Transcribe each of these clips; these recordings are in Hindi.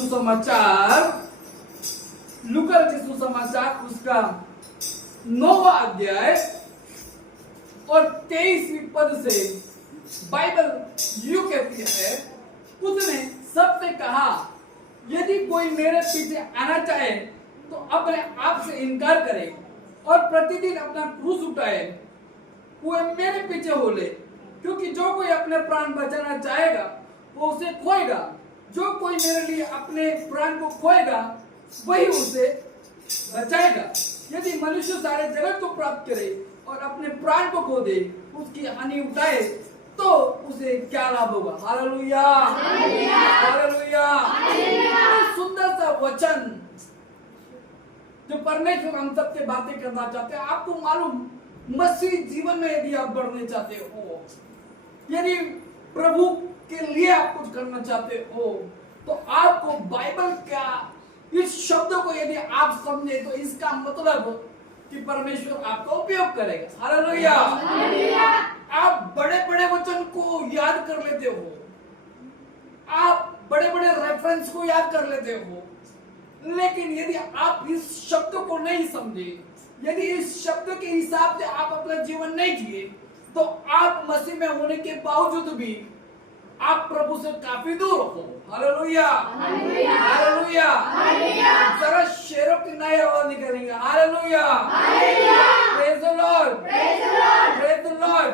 सुसमाचार, लूका रचित सुसमाचार उसका 9वां अध्याय और 23वीं पद से बाइबल यूं कहती है, उसने सबसे कहा, यदि कोई मेरे पीछे आना चाहे तो अपने आप से इनकार करे और प्रतिदिन अपना क्रूस उठाए, वो मेरे पीछे हो ले। क्योंकि जो कोई अपने प्राण बचाना चाहेगा वो उसे खोएगा, जो कोई मेरे लिए अपने प्राण को खोएगा वही उसे बचाएगा। यदि मनुष्य सारे जगत को प्राप्त करे और अपने प्राण को खो दे, उसकी हानि उठाए, तो उसे क्या लाभ होगा। Hallelujah, hallelujah. सुंदर सा वचन जो परमेश्वर हम सबसे बातें करना चाहते हैं। आपको मालूम, मसीह जीवन में यदि आप बढ़ने चाहते हो, यदि प्रभु के लिए आप कुछ करना चाहते हो, तो आपको बाइबल का इस शब्द को यदि आप समझे तो इसका मतलब कि परमेश्वर आपका उपयोग करेगा। हालेलुया। आप बड़े बड़े वचन को याद कर लेते हो, आप बड़े बड़े रेफरेंस को याद कर लेते हो, लेकिन यदि आप इस शब्द को नहीं समझे, यदि इस शब्द के हिसाब से आप अपना जीवन नहीं जिए, तो आप मसीह में होने के बावजूद भी आप प्रभु से काफी दूर हो। Hallelujah, hallelujah. जरा शेरों की नई आवाज निकलेंगे। Hallelujah, praise the Lord, praise the Lord.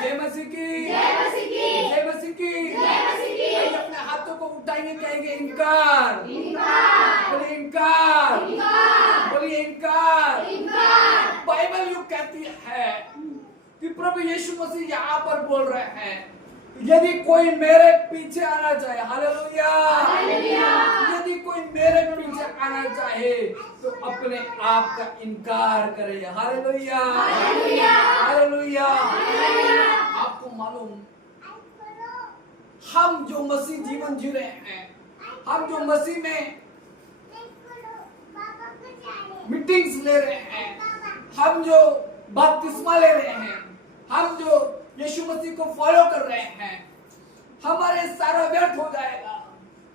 जय मसीह की, जय मसीह की। अपने हाथों को उठाएंगे, कहेंगे इनकार, बोलिए इनकार, बोलिए इनकार। बाइबल यूं कहती है कि प्रभु यीशु मसीह यहाँ पर बोल रहे हैं, यदि कोई मेरे पीछे आना चाहे, हालेलुया, यदि कोई मेरे पीछे आना चाहे तो अपने आप का इनकार करे। Hallelujah, hallelujah. आपको मालूम, हम जो मसीह जीवन जी रहे हैं, हम जो मसीह में मीटिंग्स ले रहे हैं, हम जो बपतिस्मा ले रहे हैं, हम जो यीशु मसीह को फॉलो कर रहे हैं, हमारे सारा व्यर्थ हो जाएगा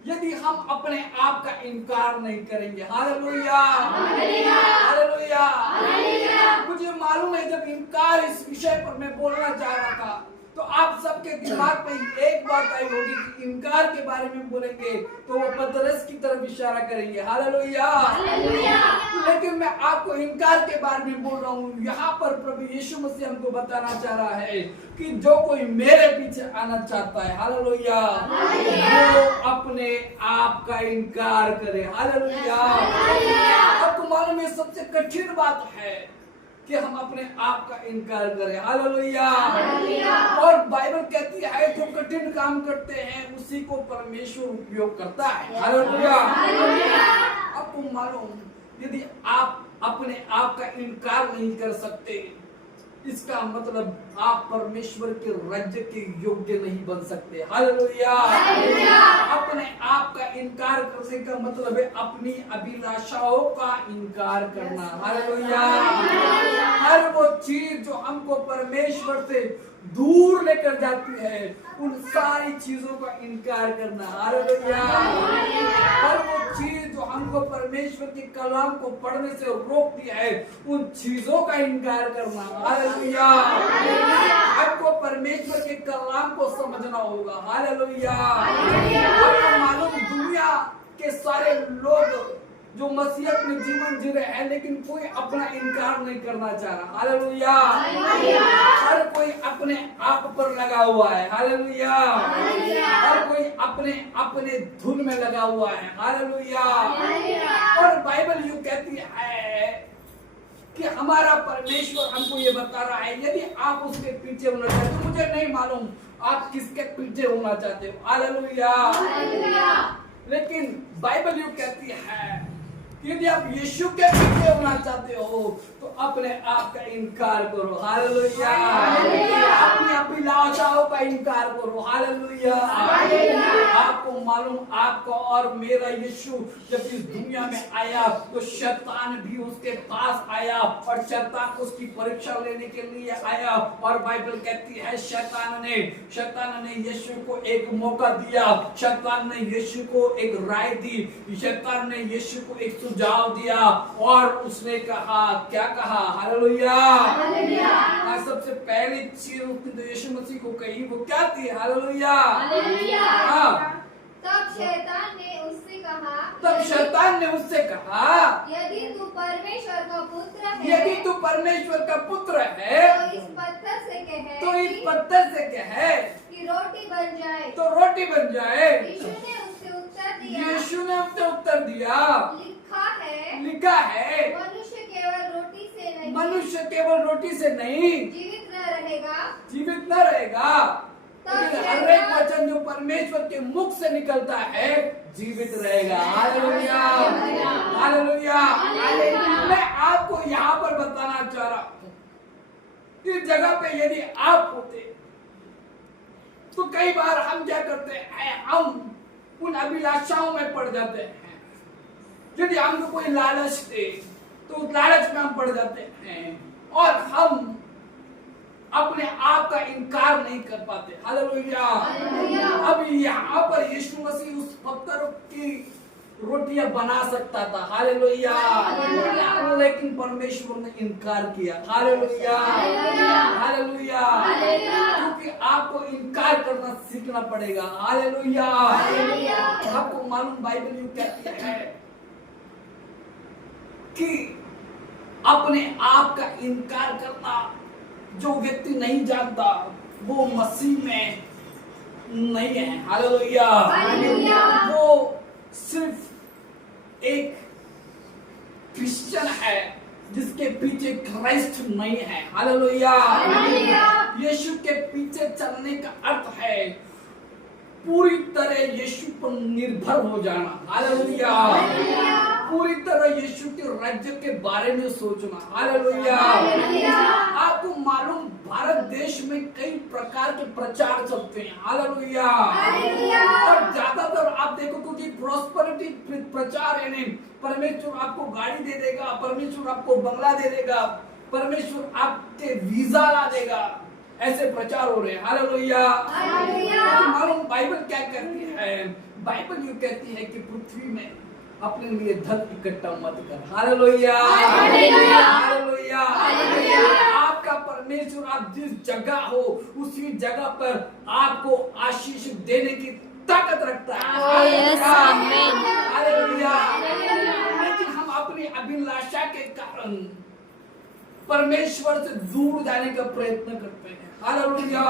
यदि हम अपने आप का इनकार नहीं करेंगे। Hallelujah, hallelujah. मुझे मालूम है, जब इनकार इस विषय पर मैं बोलना चाह रहा था तो आप सबके दिमाग में एक बात आई होगी कि इनकार के बारे में बोलेंगे तो वो पतरस की तरफ इशारा करेंगे। हालेलुया। लेकिन मैं आपको इनकार के बारे में बोल रहा हूँ। यहाँ पर प्रभु यीशु मसीह हमको बताना चाह रहा है कि जो कोई मेरे पीछे आना चाहता है, हालेलुया, वो अपने आप का इनकार करे। हालेलुया। आपको मालूम है, सबसे कठिन बात है कि हम अपने आप का इनकार करें। हालेलुया। और बाइबल कहती है, जो कठिन काम करते हैं उसी को परमेश्वर उपयोग करता है। हालेलुया। आपको मालूम, यदि आप अपने आप का इनकार नहीं कर सकते, इसका मतलब आप परमेश्वर के राज्य के योग्य नहीं बन सकते। हालेलुया। अपने आप का इनकार करने का मतलब है अपनी अभिलाषाओं का इनकार करना। हालेलुया। हर वो चीज जो हमको परमेश्वर से दूर लेकर जाती है, उन सारी चीजों का इनकार करना। हालेलुया। हर वो चीज जो हमको परमेश्वर के कलाम को पढ़ने से रोकती है, उन चीजों का इनकार करना। हालेलुया। आपको परमेश्वर के कलाम को समझना होगा। हालेलुया। आपको मालूम, दुनिया के सारे लोग जो मसीहत में जीवन जी रहे हैं, लेकिन कोई अपना इनकार नहीं करना चाह रहा। हालेलुया। हर कोई अपने आप पर लगा हुआ है। हालेलुया। हर कोई अपने अपने धुन में लगा हुआ है। हालेलुया। और बाइबल यूं कहती है कि हमारा परमेश्वर हमको ये बता रहा है, यदि आप उसके पीछे होना चाहते हो, मुझे नहीं मालूम आप किसके पीछे होना चाहते हो। हालेलुया। लेकिन बाइबल यूं कहती है, यदि आप यीशु के पीछे होना चाहते हो तो अपने आप का इनकार करो। हालेलुया। अपनी अभिलाषाओं का इनकार करो। हालेलुया। आपको मालूम आपका और मेरा यीशु जब इस दुनिया में आया तो शैतान भी उसके पास आया और शैतान उसकी परीक्षा लेने के लिए आया। और बाइबल कहती है शैतान ने यीशु को एक मौका दिया, शैतान ने यीशु को एक राय दी, शैतान ने यीशु को एक सुझाव दिया और उसने कहा, क्या कहा? हालेलुया। आज सबसे पहली चीज उसने तो यीशु मसीह को कही, वो क्या थी? हालेलुया। हाँ। तब शैतान ने उससे कहा, यदि तू परमेश्वर का पुत्र है, तो इस पत्थर से कहे कि रोटी बन जाए। यीशु ने उससे उत्तर दिया, लिखा है मनुष्य केवल रोटी से नहीं जीवित न रहेगा, लेकिन हर एक वचन जो परमेश्वर के मुख से निकलता है जीवित रहेगा। Hallelujah, hallelujah. मैं आपको यहाँ पर बताना चाह रहा हूँ, इस जगह पे यदि आप होते तो कई बार हम क्या करते हैं, हम उन अभिलाषाओं में पड़ जाते हैं। यदि हमको कोई लालच दे तो उस लालच में हम पड़ जाते हैं और हम अपने आप का इनकार नहीं कर पाते। हालेलुया। अब यहाँ पर यीशु मसीह उस पत्थर की रोटियां बना सकता था। हालेलुया। लेकिन परमेश्वर ने इनकार किया। Hallelujah, hallelujah. क्योंकि आपको इनकार करना सीखना पड़ेगा। हालेलुया। आपको मालूम बाइबल यूं कहती है कि अपने आप का इनकार करना जो व्यक्ति नहीं जानता वो मसीह में नहीं है। हालेलुया। वो सिर्फ एक क्रिश्चियन है जिसके पीछे क्राइस्ट नहीं है। हालेलुया। यीशु के पीछे चलने का अर्थ है पूरी तरह यीशु पर निर्भर हो जाना। हालेलुया। पूरी तरह यीशु के राज्य के बारे में सोचना। हालेलुया। आपको मालूम भारत देश में कई प्रकार के प्रचार चलते हैं। हालेलुया। और ज्यादातर आप देखो क्योंकि प्रॉस्पेरिटी प्रचार यानी परमेश्वर आपको गाड़ी दे देगा, परमेश्वर आपको बंगला दे देगा, परमेश्वर आपके वीजा ला देगा, ऐसे प्रचार हो रहे हैं। हालेलुया। मालूम बाइबल क्या कहती है? बाइबल ये कहती है कि पृथ्वी में अपने लिए धन इकट्ठा मत कर। Hallelujah, hallelujah. आपका परमेश्वर आप जिस जगह हो उसी जगह पर आपको आशीष देने की ताकत रखता है। हालेलुया। लेकिन हम अपनी अभिलाषा के कारण परमेश्वर से दूर जाने का प्रयत्न करते हैं। हालेलुया।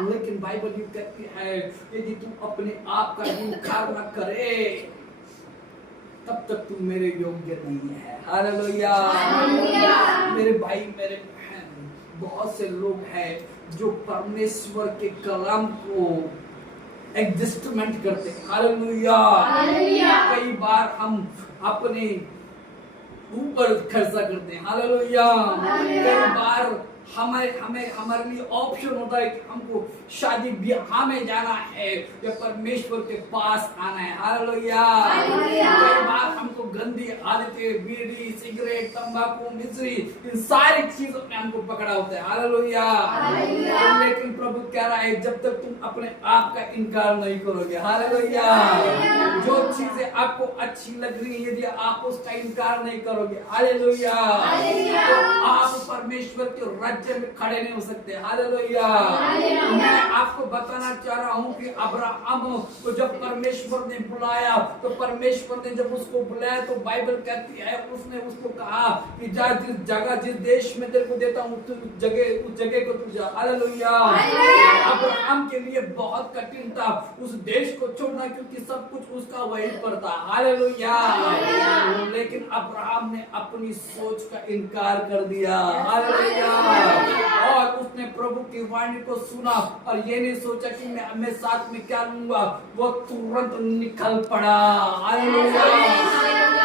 लेकिन बाइबल ये कहती है यदि तू अपने आप का इनकार न करे तब तक तू मेरे योग्य नहीं है। हालेलुया। मेरे भाई मेरे बहन, बहुत से लोग हैं जो परमेश्वर के कलाम को एडजस्टमेंट करते हैं। हालेलुया। कई बार हम अपने ऊपर खर्चा करते हैं। हालेलुया। कई बार हमारे लिए ऑप्शन होता है कि हमको शादी ब्याह में जाना है या परमेश्वर के पास आना है। हालेलुया। कई बार हमको गंदी आदतें, बीड़ी, सिगरेट, तंबाकू, मिश्री, इन सारी चीजों में हमको पकड़ा होता है। हालेलुया। लेकिन प्रभु कह रहा है जब तक तुम अपने आप का इनकार नहीं करोगे, हालेलुया, जो चीजें आपको अच्छी लग रही है यदि आप उसका इनकार नहीं करोगे, हालेलुया, तो आप परमेश्वर के राज्य में खड़े नहीं हो सकते। हालेलुया। मैं आपको बताना चाह रहा हूँ कि अब्राहम को जब परमेश्वर ने बुलाया तो परमेश्वर ने जब उसको बुलाया तो बाइबल कहती है उसने उसको कहा कि जा जिस जगह जिस देश में तेरे को देता हूँ उस जगह को तू जा। हालेलुया। अब्राहम के लिए बहुत कठिन था उस देश को छोड़ना क्योंकि सब कुछ उसका वहीं पर था। हालेलुया। लेकिन अब्राहम ने अपनी सोच का इनकार कर दिया। हालेलुया। और उसने प्रभु की वाणी को सुना और ये नहीं सोचा कि मैं साथ में क्या लूंगा, वो तुरंत निकल पड़ा। हालेलुया।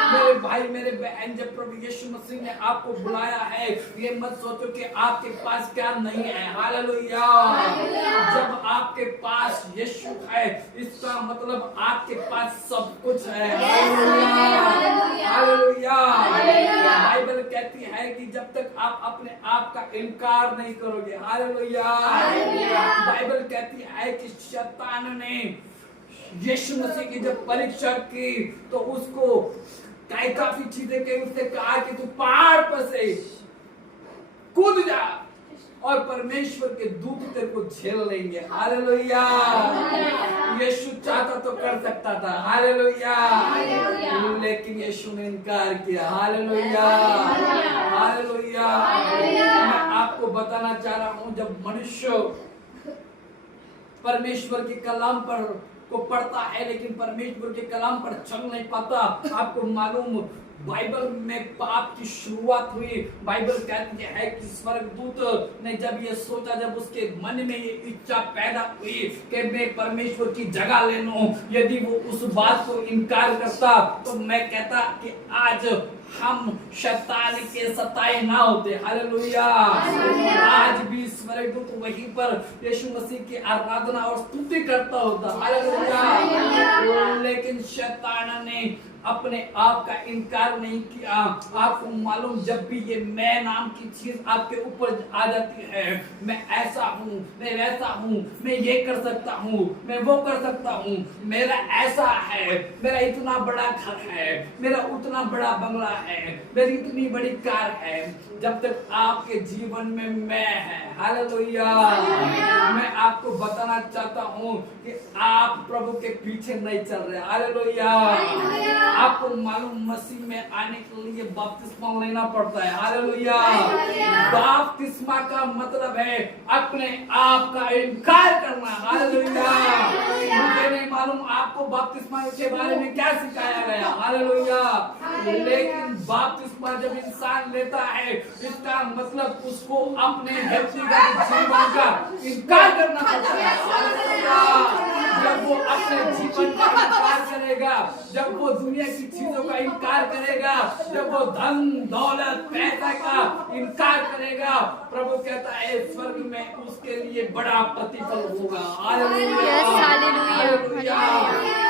मेरे भाई मेरे बहन, जब प्रभु यीशु मसीह ने आपको बुलाया है, ये मत सोचो कि आपके पास क्या नहीं है। हालेलुया। जब आपके पास यीशु है, इसका मतलब आपके पास सब कुछ है। हालेलुया। बाइबल कहती है कि जब तक आप अपने आप का इनकार नहीं करोगे, हालेलुया। बाइबल कहती है कि शैतान ने यीशु मसीह की जब परीक्षा की तो उसको काफी चीजें कही। उसने कहा कि तू पहाड़ पर से कूद जा और परमेश्वर के दूत तेरे को झेल लेंगे। हालेलुया। यीशु चाहता तो कर सकता था, हालेलुया, लेकिन यीशु ने इनकार किया। Hallelujah, hallelujah. मैं आपको बताना चाह रहा हूं, जब मनुष्य परमेश्वर के कलाम पर को पढ़ता है लेकिन परमेश्वर के कलाम पर चल नहीं पाता, आपको मालूम बाइबल में पाप की शुरुआत हुई। बाइबल कहती है कि स्वर्गदूत ने जब ये सोचा, जब उसके मन में ये इच्छा पैदा हुई कि मैं परमेश्वर की जगह ले लूं, यदि वो उस बात को इनकार करता तो मैं कहता कि आज हम शैतान के सताए ना होते। हालेलुया। आज भी स्वर्गदूत वहीं पर यीशु मसीह की आराधना और स्तुति करता होता। हालेलुया। लेकिन शैतान ने अपने आप का इनकार नहीं किया। आपको मालूम, जब भी ये मैं नाम की चीज आपके ऊपर आ जाती है, मैं ऐसा हूँ, मैं वैसा हूँ, मैं ये कर सकता हूँ, मैं वो कर सकता हूँ, मेरा ऐसा है, मेरा इतना बड़ा घर है, मेरा उतना बड़ा बंगला है, मेरी इतनी बड़ी कार है, जब तक आपके जीवन में मैं है, हालेलुया, मैं आपको बताना चाहता हूँ कि आप प्रभु के पीछे नहीं चल रहे। हालेलुया। आपको मालूम, मसीह में आने के लिए बपतिस्मा लेना पड़ता है। हालेलुया। बपतिस्मा का मतलब है अपने आप का इनकार करना। हालेलुया। मुझे नहीं मालूम आपको बपतिस्मा के बारे में क्या सिखाया गया। हालेलुया। लेकिन बपतिस्मा जब इंसान लेता है, इसका मतलब उसको अपने व्यक्तिगत जीवन का इनकार करना पड़ता है। हालेलुया। जब वो अपने जीवन का इनकार करेगा, जब वो दुनिया की चीजों का इनकार करेगा, जब वो धन दौलत पैसा का इनकार करेगा, प्रभु कहता है स्वर्ग में उसके लिए बड़ा प्रतिफल होगा। हालेलुया।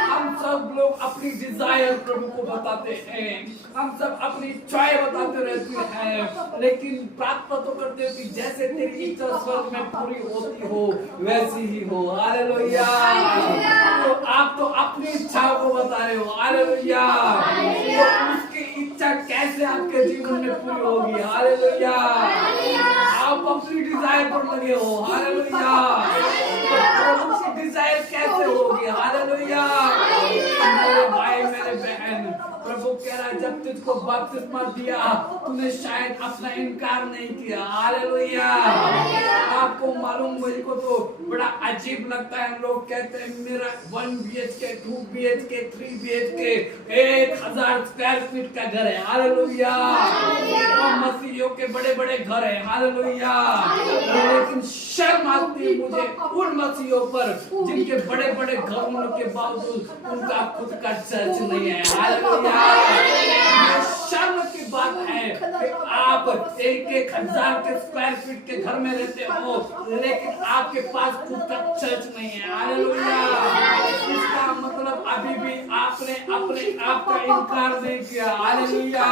हम सब लोग अपनी डिजायर प्रभु को बताते हैं, हम सब अपनी इच्छाएं बताते रहते हैं, लेकिन प्रार्थना तो करते हो कि जैसे तेरी इच्छा स्वर्ग में पूरी होती हो वैसी ही हो। हालेलुया। तो आप तो अपनी इच्छाओं को बता रहे हो। हालेलुया। तो उसकी इच्छा कैसे आपके जीवन में पूरी होगी। हालेलुया। आप अपनी डिजायर पर लगे हो। हालेलुया। तो प्रभु की डिजायर कैसे होगी। हालेलुया। मेरे भाई मेरे बहन, प्रभु कह रहा है जब तुझको बपतिस्मा दिया तूने शायद अपना इनकार नहीं किया। हालेलुया। आपको मालूम, मुझको तो बड़ा अजीब लगता है, लोग कहते हैं मेरा 1 BHK 2 BHK 3 BHK 1000 square feet का घर है। हालेलुया। और मसीहियों के बड़े बड़े घर है। हालेलुया। लेकिन शर्म आती है मुझे उन मसीहियों पर जिनके बड़े बड़े घर होने के बावजूद उनका खुद का चर्च नहीं है। हालेलुया। ये शर्म की बात है कि आप 1000 के स्क्वायर फीट के घर में रहते हो लेकिन आपके पास खुद का चर्च नहीं है। हालेलुया। इसका मतलब अभी भी आपने अपने आप का इनकार नहीं किया। हालेलुया।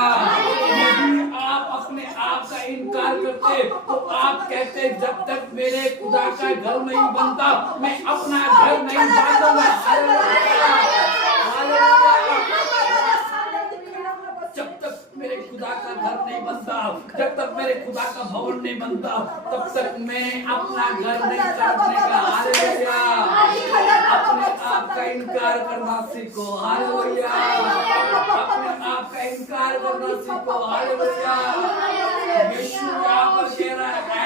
यदि आप अपने आप का इनकार करते तो आप कहते जब तक मेरे खुदा का घर नहीं बनता मैं अपना घर नहीं बांधूंगा। जब तक मेरे खुदा का घर नहीं बनता, जब तक मेरे खुदा का भवन नहीं बनता, तब तक मैं अपना घर नहीं खरीदने का। हालेलुया। अपने आप का इनकार करना सीखो। हालेलुया। अपने आप का इनकार करना सीखो। हालेलुया। यीशु यहाँ पर कह रहा है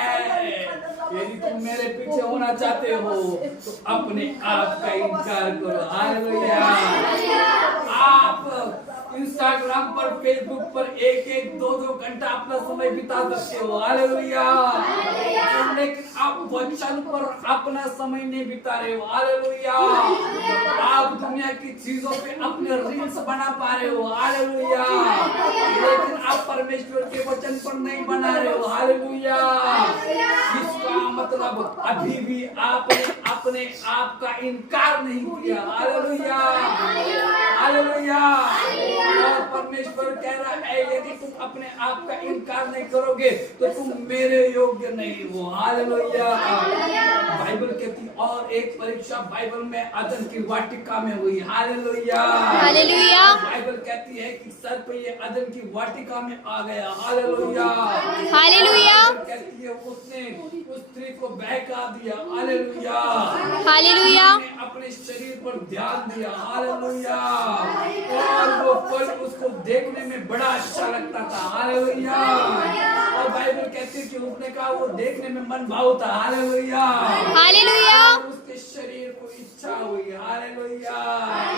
यदि तुम मेरे पीछे होना चाहते हो तो अपने आप का इनकार करो। हालेलुया। आप इंस्टाग्राम पर फेसबुक पर 1-1 2-2 घंटा अपना समय बिता सकते हो। हालेलुया। लेकिन आप वचन पर अपना समय नहीं बिता रहे हो। हालेलुया। आप दुनिया की चीजों पे अपने रील्स बना पा रहे हो, हालेलुया, लेकिन आप परमेश्वर के वचन पर नहीं बना रहे हो, हालेलुया। इसका मतलब अभी भी आपने अपने आप का इनकार नहीं किया, हालेलुया, हालेलुया। और परमेश्वर कह रहा है यदि तुम अपने आप का इनकार नहीं करोगे तो तुम मेरे योग्य नहीं हो, हालेलुया। बाइबल कहती और एक परीक्षा बाइबल में अदन की वाटिका में हुई, हालेलुया, हालेलुया। बाइबल कहती है कि सर पे ये अदन की वाटिका में आ गया, हालेलुया, हालेलुया। कहती है उसने उस स्त्री को बहका दिया, हालेलुया, हालेलुया। अपने शरीर पर ध्यान दिया, हालेलुया, और वो फल उसको देखने में बड़ा अच्छा लगता था, हालेलुया। और बाइबल कहती है कि उसने कहा वो देखने में मन भाव था, हालेलुया, हालेलुया। उसके शरीर को इच्छा हुई, हालेलुया,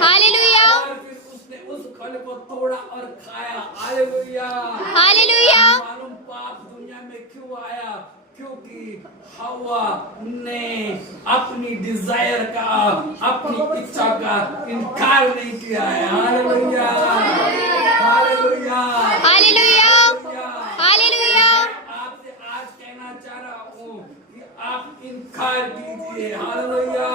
हालेलुया। और फिर उसने उस फल को तोड़ा और खाया, हालेलुया, हालेलुया। मालूम पाप दुनिया में क्यों आया? क्योंकि हवा ने अपनी डिजायर का, अपनी इच्छा का इनकार नहीं किया है, हालेलुया, हालेलुया, हालेलुया, हालेलुया। आपसे आज कहना चाह रहा हूँ कि आप इनकार कीजिए, हालेलुया,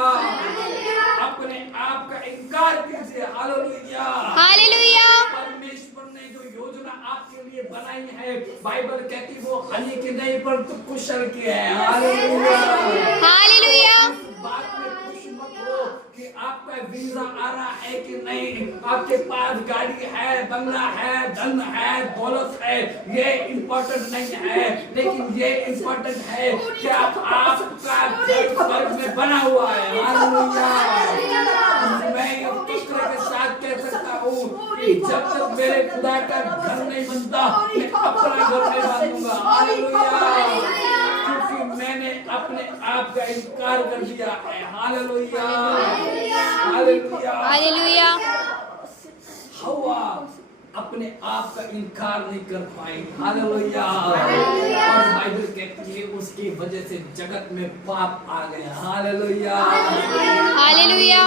अपने आप का इनकार कीजिए, हालेलुया, हालेलुया। परमेश्वर ने जो योजना आपके लिए बनाई है, बाइबल कहती वो हानि की नहीं परंतु कुशल की है, हालेलुया, हालेलुया। बात में खुश मत हो कि आपका वीजा आ रहा है कि नहीं, आपके पास गाड़ी है, बंगला है, धन है, दौलत है, ये इम्पोर्टेंट नहीं है, लेकिन ये इम्पोर्टेंट है कि आपका घर स्वर्ग में बना हुआ है, हालेलुया। मैं ये दूसरे के साथ कह सकता हूँ कि जब तक मेरे खुदा का घर नहीं बनता मैं अपना घर नहीं बांधूंगा, हालेलुया, क्योंकि मैंने अपने आप का इनकार कर दिया है, हालेलुया, हालेलुया, हालेलुया। हवा अपने आप का इनकार नहीं कर पाई, हालेलुया। और बाइबल कहती है उसकी वजह से जगत में पाप आ गया, हालेलुया, हालेलुया,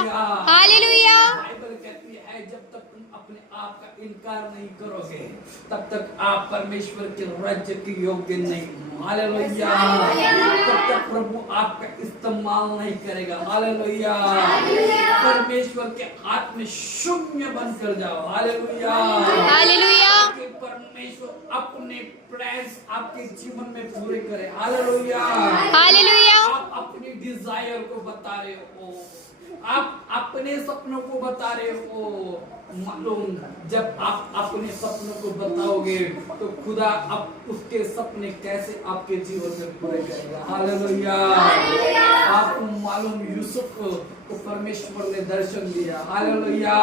हालेलुया। बाइबल कहती है जब तक तुम अपने आप का इनकार नहीं करोगे तब तक आप परमेश्वर के राज्य के योग्य नहीं हो, हालेलुया। तब तक प्रभु आपका इस्तेमाल नहीं करेगा, हालेलुया। परमेश्वर के हाथ में शून्य बन कर जाओ, हालेलुया, हालेलुया। परमेश्वर अपने प्लान्स आपके जीवन में पूरे करे, हालेलुया, हालेलुया। आप अपनी डिजायर को बता रहे हो, आप अपने सपनों को बता रहे हो, मालूम जब आप अपने सपनों को बताओगे तो खुदा अब उसके सपने कैसे आपके जीवन में पूरे करेगा, हालेलुया। आपको मालूम यूसुफ को परमेश्वर ने दर्शन दिया, हालेलुया,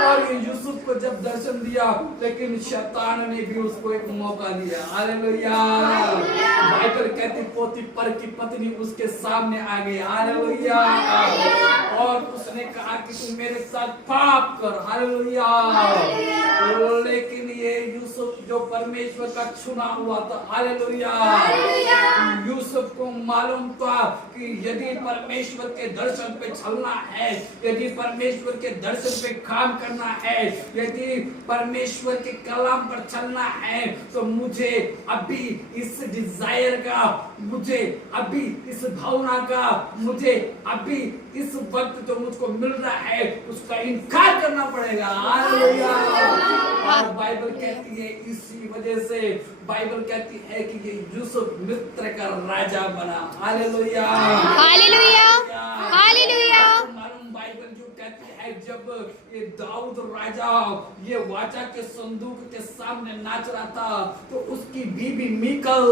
और ये यूसुफ को जब दर्शन दिया लेकिन शैतान ने भी उसको एक मौका दिया, हालेलुया। बाइबल कहती पोतीफर की पत्नी उसके सामने आ गई, हालेलुया, और उसने कहा कि तू मेरे साथ पाप कर, हालेलुया। लेकिन ये यूसुफ जो परमेश्वर का चुना हुआ था, हालेलुया, यूसुफ को मालूम था कि यदि परमेश्वर के दर्शन पे चलना है, यदि परमेश्वर के दर्शन पे काम करना है, यदि परमेश्वर के कलाम पर चलना है तो मुझे अभी इस डिजायर का, मुझे अभी इस भावना का, मुझे अभी इस वक्त जो मुझको मिल रहा है उसका इनकार करना पड़ेगा, हालेलुया। और बाइबल कहती है इसी वजह से बाइबल कहती है कि ये यूसुफ मिस्र का राजा बना, हालेलुया, हालेलुया, हालेलुया। मालूम बाइबल जो कहती है जब ये दाऊद राजा ये वाचा के संदूक के सामने नाच रहा था तो उसकी बीबी मीकल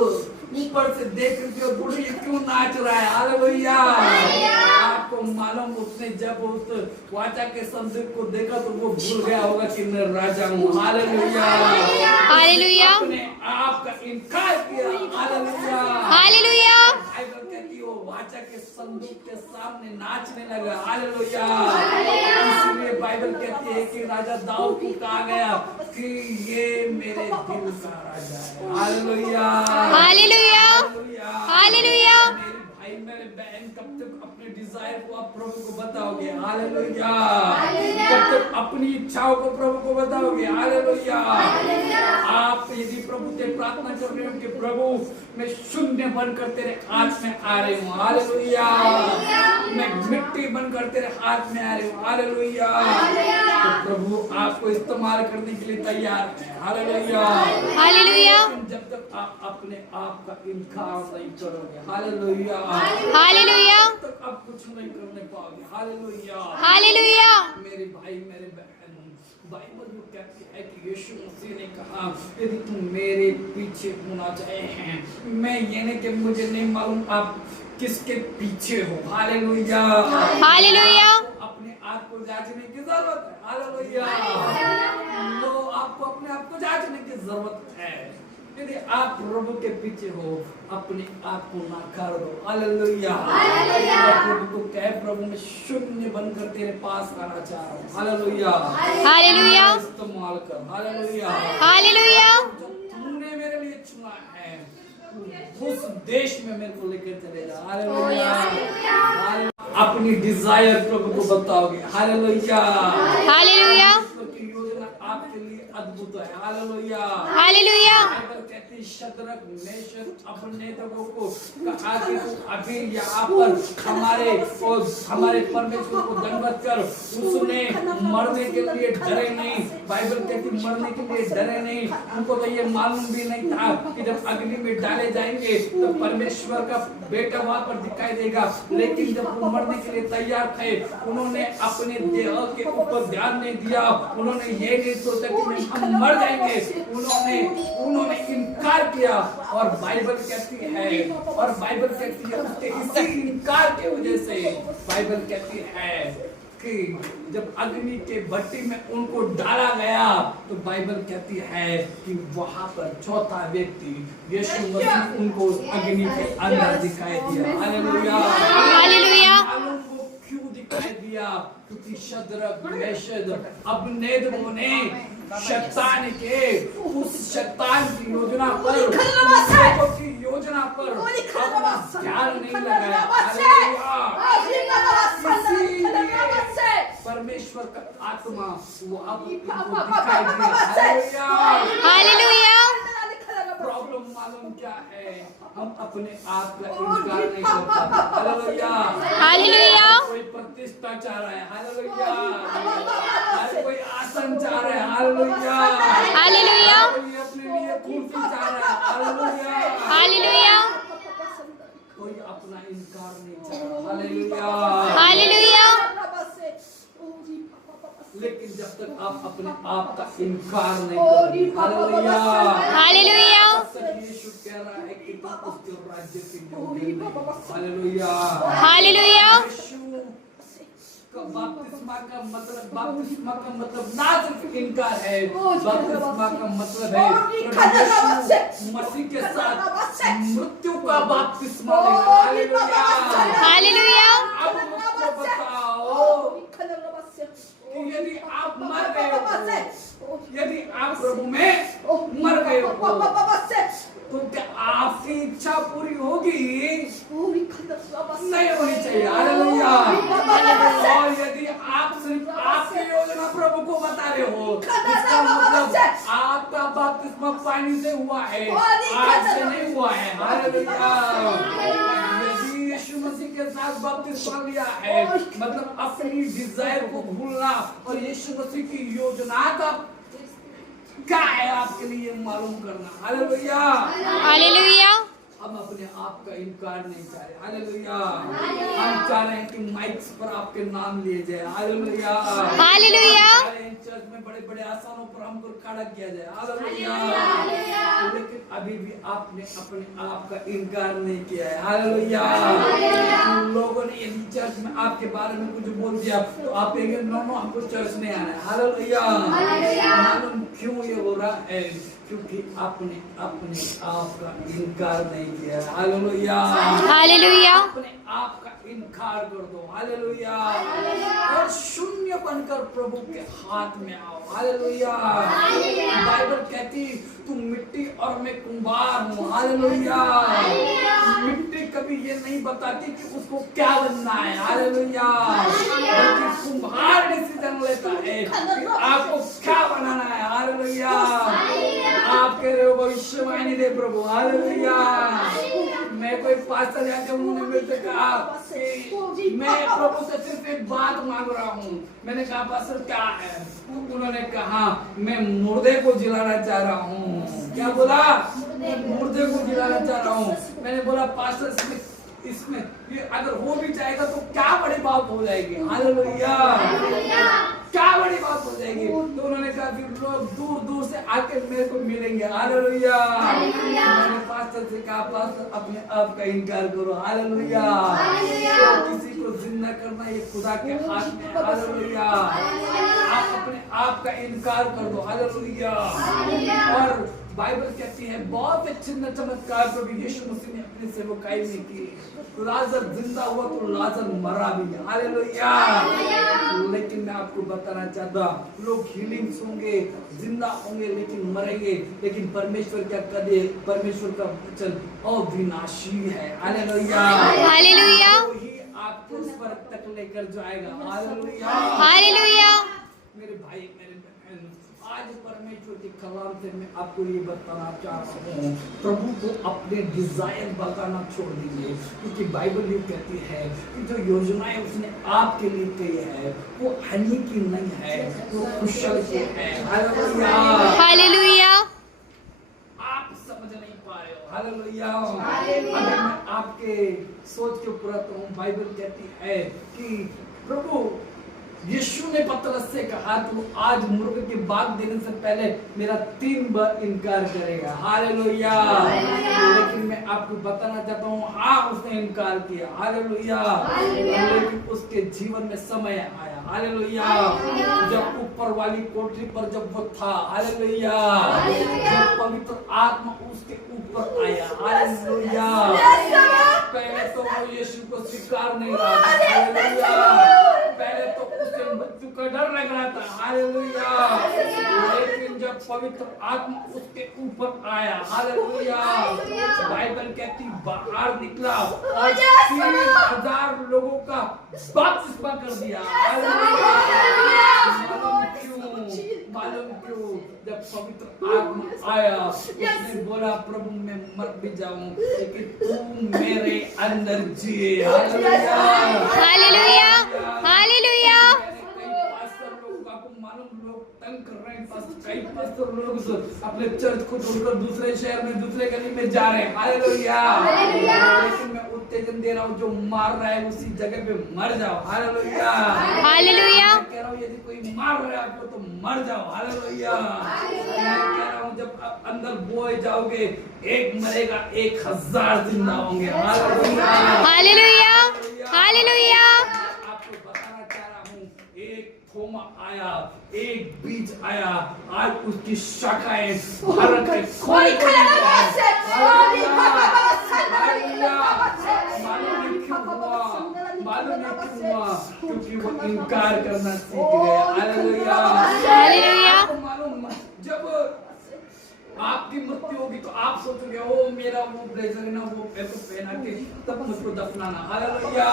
ऊपर से देख रही थी और बोली ये क्यों नाच रहा है, हालेलुया। आपको मालूम उसने जब उस वाचा के संदूक को देखा तो वो भूल गया होगा कि मैं राजा हूँ, हालेलुया, हालेलुया। अपने आप का इनकार किया, हालेलुया, हालेलुया। बाइबल कहती है वो वाचा के संदूक के सामने नाचने लगा, हालेलुया। इसलिए बाइबल कहती है कि राजा दाऊद को कहा गया कि ये मेरे दिल का राजा है, हालेलुया, हालेलुया, हालेलुया। मेरे भाई मेरे बहन कब तक अपने डिजायर को आप प्रभु को बताओगे, हालेलुया, जब तक अपनी इच्छाओं को प्रभु को बताओगे, हालेलुया। आप यदि प्रभु से प्रार्थना कर रहे हो कि प्रभु मैं शून्य बनकर तेरे हाथ में आ रही हूँ, हालेलुया। मैं मिट्टी बनकर तेरे हाथ में आ रही हूँ, हालेलुया। तो प्रभु आपको इस्तेमाल करने के लिए तैयार है, हालेलुया। हालेलुया। जब तक आप अपने आप का इनकार नहीं करोगे, हालेलुया, हालेलुया, तब तक आप कुछ नहीं करने पाओगे, हालेलुया। हालेलुया। मेरे भाई मेरे बहन, बाइबल में कहती है कि यीशु मसीह ने कहा यदि तुम मेरे पीछे होना चाहे हैं, मैं ये नहीं कि मुझे नहीं मालूम आप किसके पीछे हो, हालेलुया। हालेलुया। अपने आप को जांचने की जरूरत है, हालेलुया। तो आपको अपने आप को जांचने की जरूरत है। यदि आप प्रभु के पीछे हो, अपने आप को नकार दो, हालेलुया। प्रभु को कहे प्रभु मैं शून्य बनकर तेरे पास आना चाह रहा हूँ, हालेलुया। हालेलुया। इस्तेमाल कर, हालेलुया। हालेलुया। जो तूने मेरे लिए चुना है उस देश में मेरे को लेकर चले जा, हालेलुया। अपनी डिजायर प्रभु को बताओगे, हालेलुया। हालेलुया। की योजना आपके लिए अद्भुत है, हालेलुया। हालेलुया। बाइबल कहती है शद्रक मेशक अबेदनगो को कहा कि तू अभी यहाँ पर हमारे परमेश्वर को दंडवत कर। उसने मरने के लिए डरे नहीं, बाइबल कहती मरने के लिए डरे नहीं। उनको तो ये मालूम भी नहीं था कि जब अग्नि में डाले जाएंगे तो परमेश्वर का बेटा वहां पर दिखाई देगा, लेकिन जब वो मरने के लिए तैयार थे उन्होंने अपने देह के ऊपर ध्यान नहीं दिया। उन्होंने ये नहीं सोचा कि हम मर जाएंगे, उन्होंने इनकार किया। और बाइबल कहती है उसके इसी इनकार के वजह से बाइबल कहती है कि जब अग्नि के भट्टी में उनको डाला गया तो बाइबल कहती है कि वहां पर चौथा व्यक्ति यीशु मसीह उनको अग्नि के अंदर दिखाई दिया, हालेलुया। हालेलुया। वो क्यों दिखाई दिया? क्योंकि शद्रक मेशक अबेदनगो ने शैतान की योजना पर अपना ध्यान नहीं लगाया, हालेलुया। परमेश्वर का आत्मा वो आपको दिखाई दिया, हालेलुया। प्रॉब्लम मालूम क्या है? हम अपने आप का इनकार नहीं कर पाते, हालेलुया। हालेलुया। कोई प्रतिष्ठा चाह रहा है, हालेलुया। हर कोई आसन चाह रहा है, हालेलुया। हालेलुया। कोई अपने लिए कुर्सी चाह रहा है, हालेलुया। हालेलुया। कोई अपना इनकार नहीं चाह रहा, हालेलुया। हालेलुया। लेकिन जब तक आप अपने आप का इनकार नहीं करोगे, हालेलुया। हालेलुया। यीशु कह रहा है कि तुम उसके राज्य की योग्य नहीं, हालेलुया। हालेलुया। यीशु का बपतिस्मा का मतलब ना सिर्फ इनकार है, बपतिस्मा का मतलब है यीशु मसीह के साथ मृत्यु का बपतिस्मा लेना, हालेलुया। हालेलुया। अब मुझको बताओ कि यदि आप मर गए हो, यदि आप प्रभु में मर गए हो तो क्या आपकी इच्छा पूरी होगी? नहीं होनी चाहिए, हालेलुया। और यदि आप सिर्फ आपकी योजना प्रभु को बता रहे हो, इसका मतलब आपका बपतिस्मा पानी से हुआ है, आग से नहीं हुआ है, हालेलुया। यदि यीशु मसीह के साथ बपतिस्मा लिया है मतलब अपनी डिजायर को भूलना और यीशु मसीह की योजना का क्या है आपके लिए मालूम करना, हालेलुया। हालेलुया। हम अपने आप का इनकार नहीं चाह रहे, हालेलुया। हम चाह रहे हैं कि माइक्स पर आपके नाम लिए जाए, हालेलुया। हालेलुया। चर्च में बड़े बड़े आसनों पर हमको खड़ा किया जाए, हालेलुया। लेकिन अभी भी आपने अपने आप का इनकार नहीं किया है, हालेलुया। लोगों ने यदि चर्च में आपके बारे में कुछ बोल दिया तो आप कहेंगे नो हमको चर्च नहीं आना है, हालेलुया। मालूम क्यों ये हो रहा है? क्योंकि आपने अपने आप का इनकार नहीं किया, हालेलुया। हालेलुया। अपने आप का इनकार कर दो, हालेलुया। और शून्य बनकर प्रभु के हाथ में आओ, हालेलुया। बाइबल कहती तुम मिट्टी और मैं कुंभार हूँ, हालेलुया। मिट्टी कभी ये नहीं बताती कि उसको क्या बनना है, हालेलुया। बल्कि कुंभार डिसीजन लेता है कि आपको क्या बनाना है। हालेलुया। आप कह रहे हो भविष्यवाणी दे प्रभु। हालेलुया। मैं कोई पास्टर जाके उन्होंने मेरे से कहा कि मैं प्रभु से सिर्फ एक बात मांग रहा हूँ। मैंने कहा पास्टर क्या है? उन्होंने कहा मैं मुर्दे को जिलाना चाह रहा हूँ। क्या बोला? मुर्दे को जिलाना चाह रहा हूँ। मैंने बोला पास्टर इसमें ये अगर हो भी जाएगा तो क्या बड़ी बात हो जाएगी। हालेलुया। क्या बड़ी बात हो जाएगी। तो उन्होंने कहा फिर लोग दूर दूर से आके मेरे को मिलेंगे। हालेलुया। मैंने पास्टर से कहा पास्टर अपने आप का इनकार करो। हालेलुया। तो किसी को जिंदा करना ये खुदा के हाथ में। हालेलुया। आप अपने आप का इनकार कर दो। हालेलुया। और बाइबल कहती है बहुत से चिन्ह चमत्कार प्रभु यीशु मसीह ने अपनी सेवकाई में की। लाजर जिंदा हुआ तो लाजर मरा भी। हालेलुया। लेकिन मैं आपको बताना चाहता हूं लोग हीलिंग्स होंगे, जिंदा होंगे लेकिन मरेंगे। लेकिन परमेश्वर क्या करे? परमेश्वर का वचन अविनाशी है। हालेलुया। हालेलुया। वही आपको स्वर्ग तक लेकर जाएगा। हालेलुया। हालेलुया। मेरे भाई मेरे बहन, आज परमेश्वर के कलाम से मैं आपको ये बताना चाह रहा हूँ प्रभु को अपने डिजायर बताना छोड़ दीजिए। क्योंकि बाइबल ये कहती है कि जो योजनाएं उसने आपके लिए की है वो हानि की नहीं है, वो कुशल की है। हालेलुया। हालेलुया। आप समझ नहीं पा रहे हो। हालेलुया। अगर मैं आपके सोच के ऊपर आता हूँ, बाइबल कहती है कि प्रभु यीशु ने पतरस से कहा तू आज मुर्ग के बाग देने से पहले मेरा 3 बार इनकार करेगा। हालेलुया। लेकिन मैं आपको बताना चाहता हूँ हाँ उसने इनकार किया। हालेलुया। लेकिन उसके जीवन में समय आया। हालेलुया। जब ऊपर वाली कोठरी पर जब वो था। हालेलुया। जब पवित्र आत्मा उसके ऊपर आया। हालेलुया। पहले तो वो यीशु को स्वीकार नहीं रहा था। हालेलुया। पहले तो उसे मृत्यु का डर लग रहा था। हालेलुया। लेकिन जब पवित्र आत्मा उसके ऊपर आया। हालेलुया। बाइबल कहती बाहर निकला और 3000 लोगों का बपतिस्मा कर दिया। मालूम क्यों? जब पवित्र आत्मा आया उसने बोला प्रभु मैं मर भी जाऊं लेकिन तू मेरे अंदर जिए। हालेलुया। हालेलुया। हालेलुया। लोग तंग कर रहे हैं। कई पास्टर लोग अपने चर्च को छोड़कर दूसरे शहर में दूसरे गली में जा रहे हैं। हालेलुया। लेकिन मैं उत्तेजन दे रहा हूँ जो मार रहा है उसी जगह पे मर जाओ। हालेलुया। हालेलुया। मैं कह रहा हूँ यदि कोई मार रहा है आपको तो मर जाओ। हालेलुया। मैं कह रहा हूँ जब आप अंदर बोए जाओगे एक मरेगा 1000 जिंदा होंगे। हालेलुया। हालेलुया। हालेलुया। आपको बताना चाह रहा हूँ एक थोमा आया, एक बीज आया, आज उसकी शाखाएं भारत के खोले खोले मालूम नहीं क्यों हुआ? क्योंकि वो इनकार करना सीख गया। हालेलुया। हालेलुया। आपको मालूम जब आपकी मृत्यु होगी तो आप सोचोगे ओ मेरा वो ब्लेजर है ना वो मेरे को पहना के तब मुझको दफनाना। हालेलुया।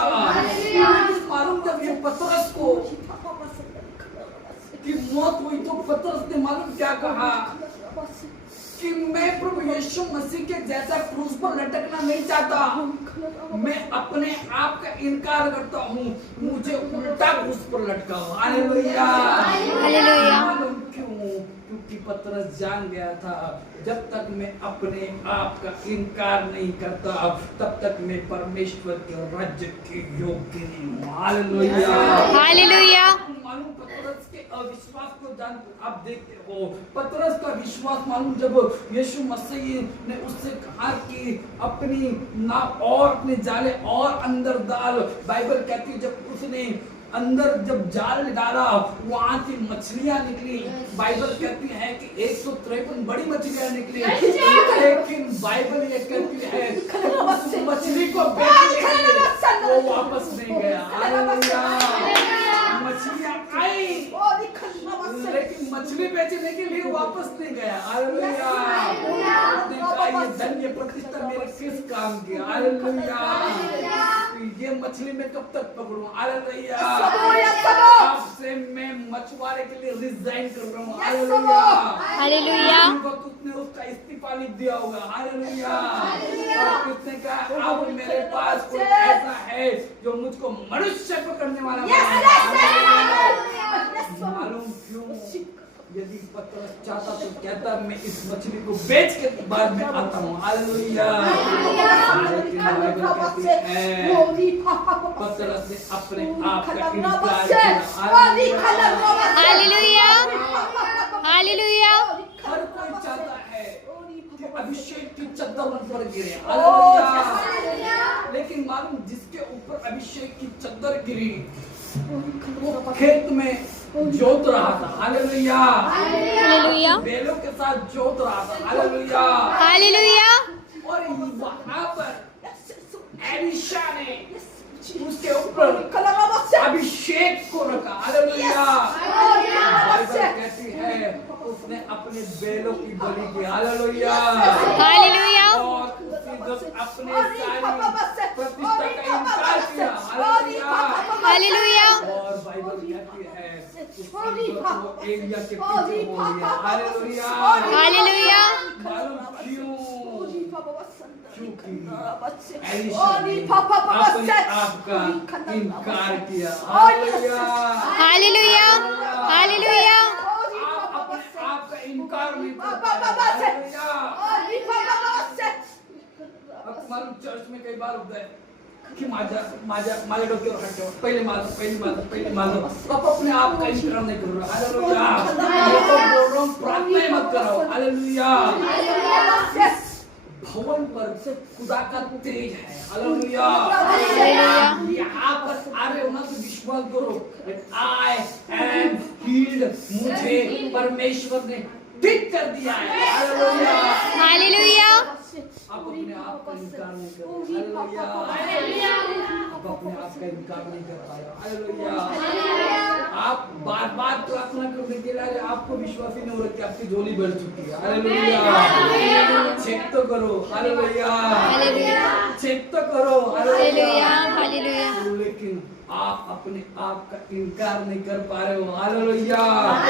मालूम जब ये पतरस को कि मौत हुई तो पतरस ने मालूम क्या कहा कि मैं प्रभु यीशु मसीह के जैसा क्रूस पर लटकना नहीं चाहता। मैं अपने आप का इनकार करता हूँ, मुझे उल्टा क्रूस पर लटकाओ। हालेलुया। हालेलुया। मालूम क्यों? क्योंकि पतरस जान गया था जब तक मैं अपने आप का इनकार नहीं करता तब तक मैं परमेश्वर के राज्य के योग्य नहीं हूँ। हालेलुया। हालेलुया। मालूम पतरस के अविश्वास को जान आप देखते हो। पतरस का विश्वास मालूम जब यीशु मसीह ने उससे कहा कि अपनी नाव और अपने जाले और अंदर डाल। बाइबल कहती है जब उसने अंदर जब जाल डाला वहां से मछलियां निकली। बाइबल कहती है कि 153 बड़ी मछलियां निकली। लेकिन बाइबल ये कहती है उस मछली को बेचने के लिए वो वापस नहीं गया। हालेलुया। मछलियां आई लेकिन मछली बेचने के लिए वापस नहीं गया। हालेलुया। उसने कहा ये धन ये प्रतिष्ठा मेरे किस काम की? हालेलुया। ये मछली में कब तक पकड़ूं? हालेलुया। आपसे मैं मछुआरे के लिए रिजाइन कर रहा हूँ। Yes, hallelujah. हालेलुया। उस वक्त उसने उसका इस्तीफा नहीं दिया होगा। हालेलुया। और उसने कहा अब मेरे पास कोई ऐसा है जो मुझको मनुष्य पकड़ने वाला Yes, बना। yes, hallelujah. yes. मालूम क्यों? यदि पतरस चाहता तो कहता मैं इस मछली को बेच के बाद में आता हूँ। हालेलुया। लेकिन बाइबल कहती है पतरस ने अपने आप का इनकार किया। हालेलुया। हालेलुया। हर कोई चाहता है कि अभिषेक की चद्दर उन पर गिरे। हालेलुया। लेकिन मालूम जिसके ऊपर अभिषेक की चद्दर गिरी वो खेत में जोत रहा था। हालेलुया। हालेलुया। बैलों के साथ जोत रहा था। हालेलुया। हालेलुया। और वहां पर एलीशा ने उसके ऊपर अभिषेक को रखा। हालेलुया। बाइबल कहती है उसने अपने बैलों की बलि की। हालेलुया। हालेलुया। और उसने जब अपने सारी प्रतिष्ठा का इनकार किया। हालेलुया। हालेलुया। और बाइबल कहती है वो एलिया के पीछे हो गया। हालेलुया। हालेलुया। मालूम क्यों? क्योंकि एलीशा Oh, ने ni papa papa अपने set. आप का इनकार किया। Oh, yes. Hallelujah. Hallelujah. Hallelujah. आप अपने आप का इनकार नहीं कर Papa, पाए। papa, set. हालेलुया। अब मालूम चर्च में कई बार होता है कि माझ्या डोक्यावर हात ठेवा, पहिली माझं आप अपने आप का इनकार नहीं कर रहे। हालेलुया। मैं तो बोल रहा हूं प्रार्थना ही मत करो। हालेलुया। भवन पर खुदा का तेज है। हालेलुया। यहाँ पर आ रहे हो ना तो विश्वास करो आई एम हील्ड। मुझे परमेश्वर ने ठीक कर दिया है। हालेलुया। हालेलुया। आप अपने आप का इनकार नहीं कर रहे। हालेलुया। आप अपने आप का इनकार नहीं कर पाए। हालेलुया। आप बार बार प्रार्थना करने के लिए आपको विश्वास ही नहीं हो रहा कि आपकी झोली भर चुकी है। हालेलुया। चेक तो करो। हालेलुया। चेक तो करो। हालेलुया। हालेलुया। लेकिन आप अपने आप का इनकार नहीं कर पा रहे हो। हालेलुया।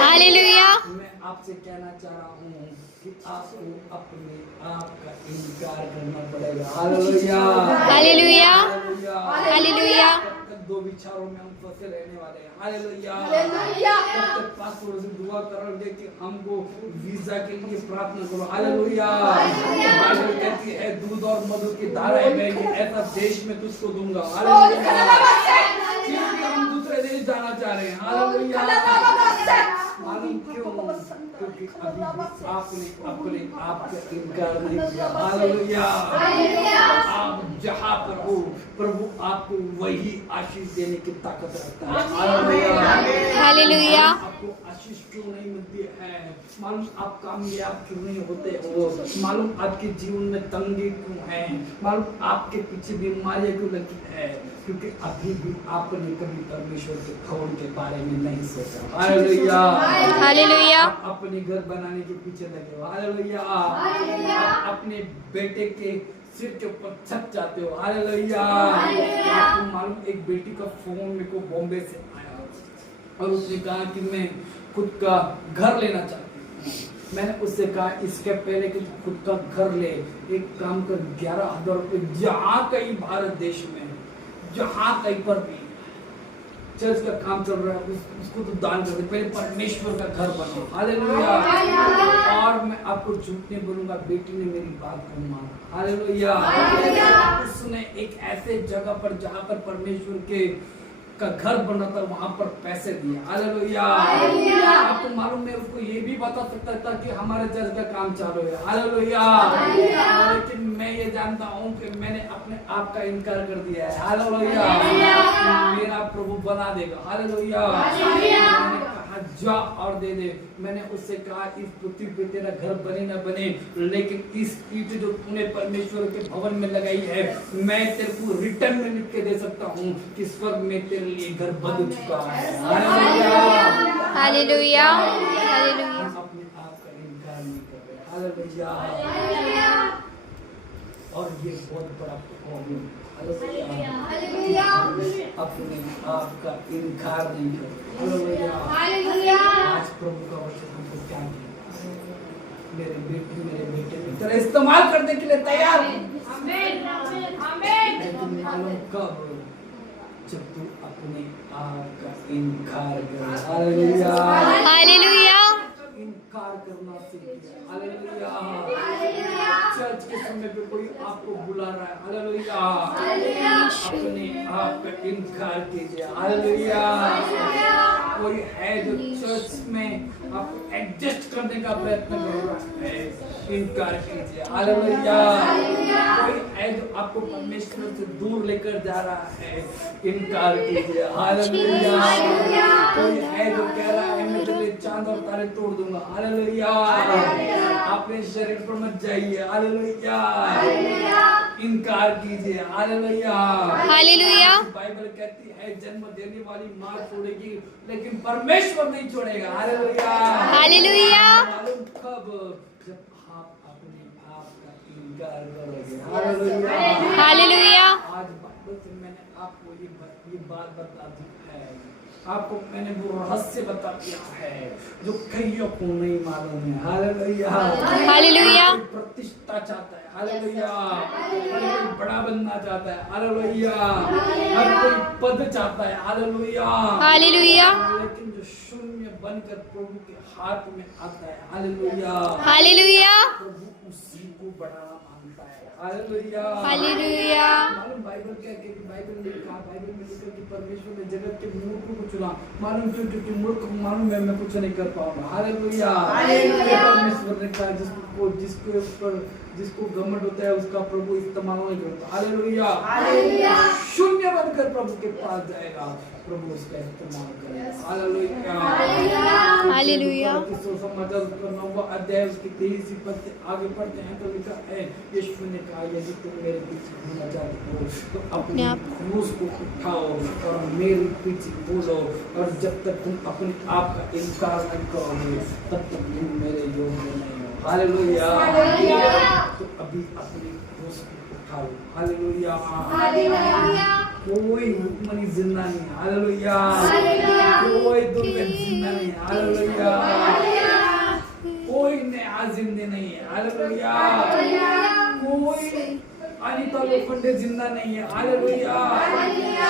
हालेलुया। मैं आपसे कहना चाह रहा हूँ कि आपको अपने आप का इनकार करना पड़ेगा। हालेलुया। हालेलुया। हालेलुया। हालेलुया। तब तक दो विचारों में हम फंसे रहने वाले हैं। हालेलुया। हालेलुया। तब तक पासवर्ड से दुआ करोगे कि हमको वीजा के लिए प्रार्थना करो। हालेलुया। बाइबल कहती है दूध और मधु की धाराएं बहेंगी ऐसा देश में तुझको दूंगा। हालेलुया। क्योंकि हम दूसरे देश जाना चाह रहे हैं। हालेलुया। मालूम क्यों? क्योंकि अभी आपने अपने आप का इनकार नहीं किया। हालेलुया। आप जहाँ पर हो प्रभु आपको वही आशीष देने की ताकत रखता है। हालेलुया। हालेलुया। आपको आशीष क्यों नहीं मिलती है? मालूम आप कामयाब क्यों नहीं होते हो? मालूम आपके जीवन में तंगी क्यों है? मालूम आपके पीछे बीमारियां क्यों लगी है? क्योंकि अभी भी आपने कभी परमेश्वर के भवन के बारे में नहीं सोचा। हालेलुया। हालेलुया। आप अपने घर बनाने के पीछे लगे हो। हालेलुया। आप अपने बेटे के सिर के ऊपर छत जाते हो। हालेलुया। आपको मालूम एक बेटी का फोन मेरे को बॉम्बे से आया और उसने कहा कि मैं खुद का घर लेना चाहती हूँ। मैंने उससे कहा इसके पहले कि खुद का घर ले एक काम कर 11,000 रुपये जहाँ कहीं भारत देश में जहाँ कहीं पर भी चर्च का काम चल रहा है उसको तो दान कर दे। पहले परमेश्वर का घर बनाओ। हालेलुया। और मैं आपको झूठ नहीं बोलूंगा बेटी ने मेरी बात को माना। हालेलुया। उसने एक ऐसे जगह पर जहाँ पर परमेश्वर के का घर बना था वहां पर पैसे दिए। हालेलुया। आपको मालूम है उसको ये भी बता सकता था कि हमारे चर्च का काम चालू है। हालेलुया। लेकिन मैं ये जानता हूँ कि मैंने अपने आप का इनकार कर दिया है। हालेलुया। मेरा प्रभु बना देगा। हालेलुया। मैंने कहा जा और दे दे। मैंने उससे कहा इस पृथ्वी पे तेरा घर बने ना बने लेकिन इस ईंट जो तूने परमेश्वर के भवन में लगाई है मैं तेरे को रिटर्न में लिख के दे सकता हूँ कि स्वर्ग में तेरे लिए घर बन चुका है। हालेलुया। हालेलुया। हालेलुया। हम अपने आप का इनकार नहीं कर रहे। हालेलुया। और ये बहुत बड़ा प्रॉब्लम। हालेलुया। अपने आप का इनकार नहीं कर रहे। हालेलुया। इस्तेमाल करने के लिए तैयार हूँ। आमीन आमीन लेकिन मालूम कब? जब तू अपने आप का इनकार करे। हालेलुया। हालेलुया। इनकार करना सीख। हालेलुया। चर्च के समय पे कोई आपको बुला रहा है, हालेलुया, अपने आप का इनकार कीजिए। हालेलुया। कोई है जो चर्च में आपको एडजस्ट करने का प्रयत्न कर रहा है, इनकार कीजिए। हालेलुया। कोई है जो आपको परमेश्वर से दूर लेकर जा रहा है, इनकार कीजिए। हालेलुया। कोई है जो कह रहा है मैं तेरे चांद और तारे तोड़ दूंगा, हालेलुया, अपने शरीर पर मत जाइए। हालेलुया। इनकार कीजिए। हालेलुया। हालेलुया। बाइबल कहती है जन्म देने वाली माँ छोड़ेगी लेकिन परमेश्वर नहीं छोड़ेगा। हालेलुया। हालेलुया। मालूम कब? जब आप अपने आप का इनकार करोगे। हालेलुया। हालेलुया। आज बाइबल से मैंने आपको ये बात बता दी है, आपको मैंने वो रहस्य बता दिया है जो कईयों को नहीं मालूम है। हालेलुया। हालेलुया। कोई प्रतिष्ठा चाहता है, हालेलुया, हर कोई बड़ा बनना चाहता है, हालेलुया, हर कोई पद चाहता है, हालेलुया, हालेलुया। लेकिन जो शून्य बनकर प्रभु के हाथ में आता है, हालेलुया, हालेलुया। प्रभु उसी को बढ़ाना मांगता है। हालेलुया। हालेलुया। मालूम बाइबल क्या कहती है? बाइबल में लिखा, बाइबल में लिखा कि परमेश्वर ने जगत के मूर्खों को चुना। मालूम क्यों? क्योंकि मूर्ख को मालूम है मैं कुछ नहीं कर पाऊंगा। हालेलुया। परमेश्वर ने कहा जिसको घमंड होता है उसका प्रभु इस्तेमाल नहीं करता। हालेलुया। शून्य बनकर प्रभु के पास जाएगा, प्रभु उसका इस्तेमाल करेगा। हालेलुया। हालेलुया। समाचार उसका 9वां अध्याय उसकी 23 पद से आगे पढ़ते हैं तो लिखा है यीशु ने कहा यदि तुम मेरे पीछे होना चाहते हो तो अपने क्रूस को उठाओ और मेरे पीछे बोलो, और जब तक तुम अपने आप का इनकार नहीं करोगे तब तक तुम मेरे योग्य नहीं हो। हालेलुया। तो अभी अपने क्रूस को उठाओ। हालेलुया। कोई रुकमनी जिंदा नहीं। हालेलुया। कोई दुर्गत जिंदा नहीं। हालेलुया। कोई नया जिंदे नहीं है। हालेलुया। कोई अनीता लोखंडे जिंदा नहीं है। हालेलुया।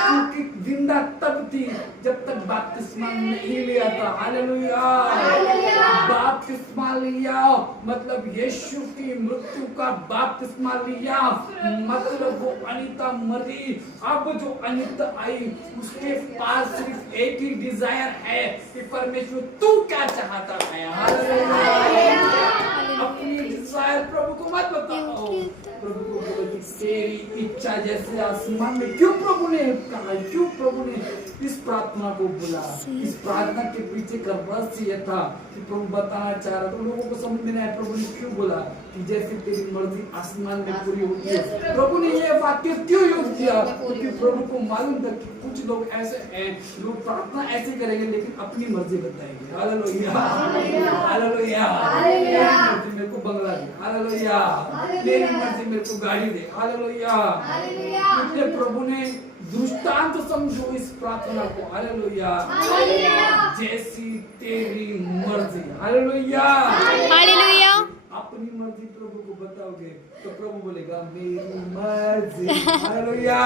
क्योंकि जिंदा तब थी जब तक बपतिस्मा नहीं लिया था। हालेलुया। बपतिस्मा लिया मतलब यीशु की मृत्यु का बपतिस्मा लिया मतलब वो अनीता मरी। अब जो अनीता आई उसके पास सिर्फ एक ही डिजायर है कि परमेश्वर तू क्या चाहता है। हालेलुया। अपनी डिजायर प्रभु को मत बताओ, प्रभु को बोलो कि तेरी इच्छा जैसे आसमान में। क्यों प्रभु ने कहा, क्यों प्रभु ने इस प्रार्थना को बोला? इस प्रार्थना के पीछे का रहस्य यह था कि प्रभु बताना चाह रहा था, लोगों को समझ में नहीं आया प्रभु ने क्यों बोला कि जैसे तेरी मर्जी आसमान में पूरी होती है। प्रभु ने यह वाक्य क्यों यूज किया? क्योंकि प्रभु को मालूम था कि कुछ लोग ऐसे हैं जो प्रार्थना ऐसे करेंगे लेकिन अपनी मर्जी बताएंगे। हालेलुया। हालेलुया। मेरे को बंगला दे, हालेलुया, मेरी मर्जी मेरे को गाड़ी दे, हालेलुया। इसलिए प्रभु ने दृष्टांत समझो इस प्रार्थना को। हालेलुया। जैसी तेरी मर्जी। हालेलुया। हालेलुया। अपनी मर्जी प्रभु को बताओगे तो प्रभु बोलेगा मेरी मर्जी। हालेलुया।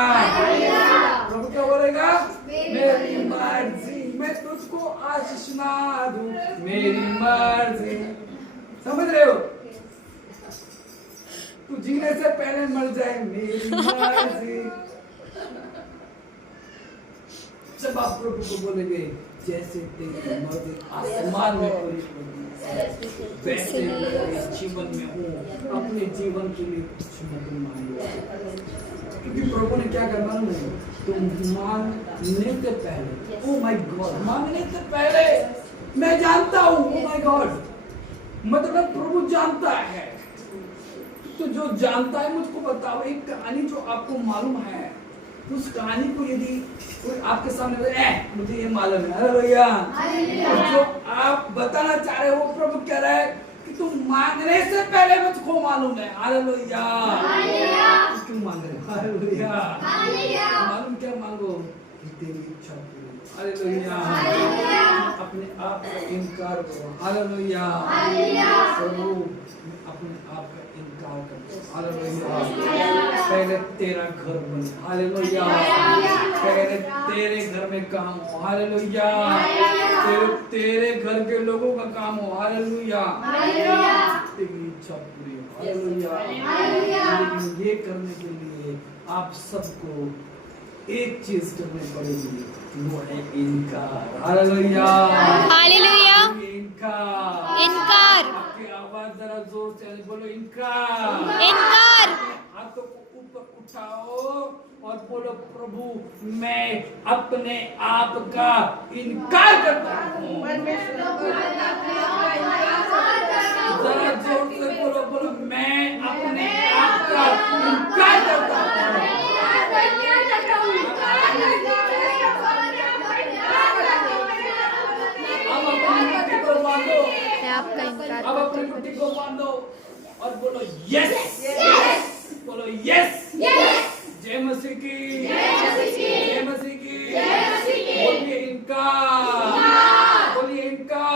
प्रभु क्या बोलेगा? मेरी मर्जी, मैं तुझको आशीष ना दूं, मेरी मर्जी। समझ रहे हो? तू जीने से पहले मर जाए, मेरी मर्जी। जब आप प्रभु को बोलेंगे जैसे तेरी मर्जी आसमान में पूरी होती वैसे मेरे जीवन में हूँ, अपने जीवन के लिए कुछ मत मांगो। क्योंकि प्रभु ने क्या करना है, तुम मांगने से पहले, ओ माय गॉड, मांगने से पहले मैं जानता हूँ, ओ माय गॉड, मतलब प्रभु जानता है। तो जो जानता है मुझको बताओ एक कहानी जो आपको मालूम है, उस कहानी को यदि कोई आपके सामने मुझे ये मालूम है, हालेलुया, जो आप बताना चाह रहे हो प्रभु कह रहा है कि तुम मांगने से पहले मुझको मालूम है। हालेलुया। क्यों मांग रहे हो? हालेलुया। मालूम क्या मांगो? तेरी इच्छा पूरी। हालेलुया। अपने आप का इनकार करो। हालेलुया। प्रभु मैं अपने आप का इनकार करता हूं। हालेलुया। पहले तेरा घर बने। हालेलुया। पहले तेरे घर में काम हो। हालेलुया। तेरे घर के लोगों का काम हो। हालेलुया। तेरी इच्छा पूरी हो। हालेलुया। लेकिन ये करने के लिए आप सबको एक चीज करनी पड़ेगी, वो है इनकार। हालेलुया। हालेलुया। इनकार। इनकार। आपकी आवाज जरा जोर से बोलो, इनकार। इनकार। हाथों को ऊपर उठाओ और बोलो, प्रभु मैं अपने आप का इनकार करता हूँ। जरा जोर से बोलो, बोलो मैं अपने आप का इनकार करता हूँ। अब अपनी मुट्ठी को बांधो। मैं आपका इनकार अब अपनी मुट्ठी को बांधो और बोलो यस। बोलो यस। जय मसीह की। जय मसीह की। बोलिए इनकार। बोलिए इनकार।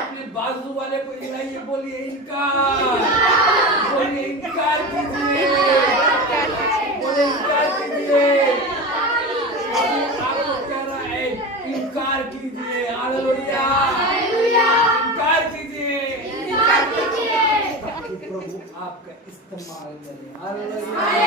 अपने बाजू वाले को हिलाइए, बोलिए इनकार। बोलिए इनकार कीजिए। बोलिए इनकार कीजिए। आपको कह रहा है इनकार कीजिए। हालेलुया। इनकार कीजिए ताकि प्रभु आपका इस्तेमाल करे। हालेलुया।